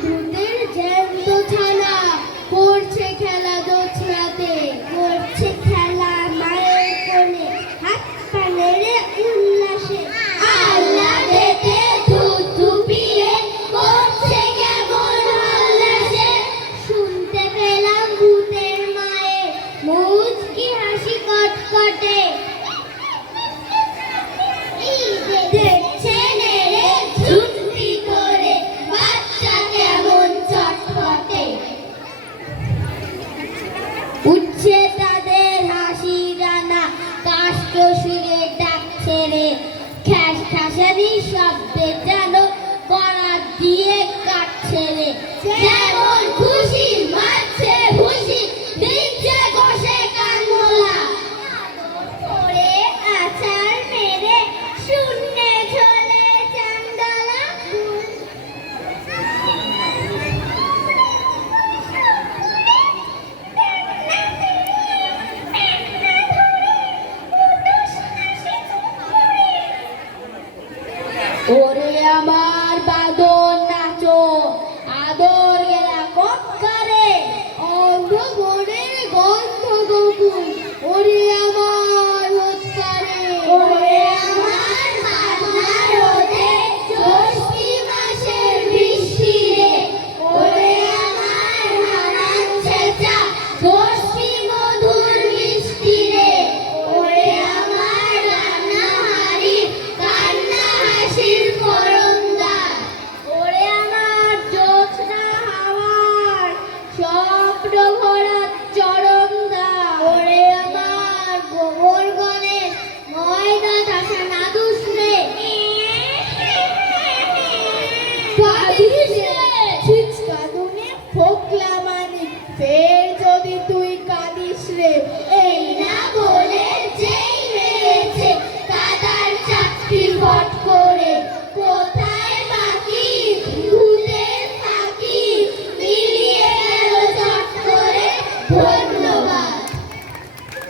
ভূতের জ্যান্ত ছানা করছে খেলা দোছরাতে, করছে খেলা মায়ের কোণে, হাত পা নেড়ে উল্লাসে আহ্লাদেতে ধুপধুপিয়ে করছে কেমন হল্লাসে। শুনতে পেলাম ভূতের মায়ের মুচকি হাসি কটকটে, দেখছে নেড়ে ঝুঁটি করে বাচ্চা কেমন চটপটে। উঠছে তাদের হাসি রানা, কাষ্ঠ সুরে ডাকছে রে, খ্যাস খ্যাসারি শব্দে যেন করাত দিয়ে কাটছে রে। যেমন খুশি মারছে ভুসি, দিচ্ছে কষে কানমোলা, করে আছাড় মেরে শূন্যে চলে চান্দলা। ওরে আমার বাদর নাচো, আদর গেলা কক্কারে, অন্ধ বনের গন্ধ গোকুল, ওরে আমার হৎকারে। ওরে আমার বাদনা রোদে জ্যৈষ্ঠী মাসের বৃষ্টি রে, ওরে আমার হারান ছেঁচা ষষ্ঠী মধুর মিষ্টি রে, ওরে আমার রান্না হাড়ি কান্না হাসির পরমদার, ওরে আমার জ্যোৎস্না হাওয়ার স্বপ্ন ভরা চরমদার, ওরে আমার গোবর গণেশ ময়দা চাষা নাদুস রে। কাঁদিস রে ছিচকাদুনে ফোকলা মানিক, ফের যদি তুই কাঁদিস রে, এই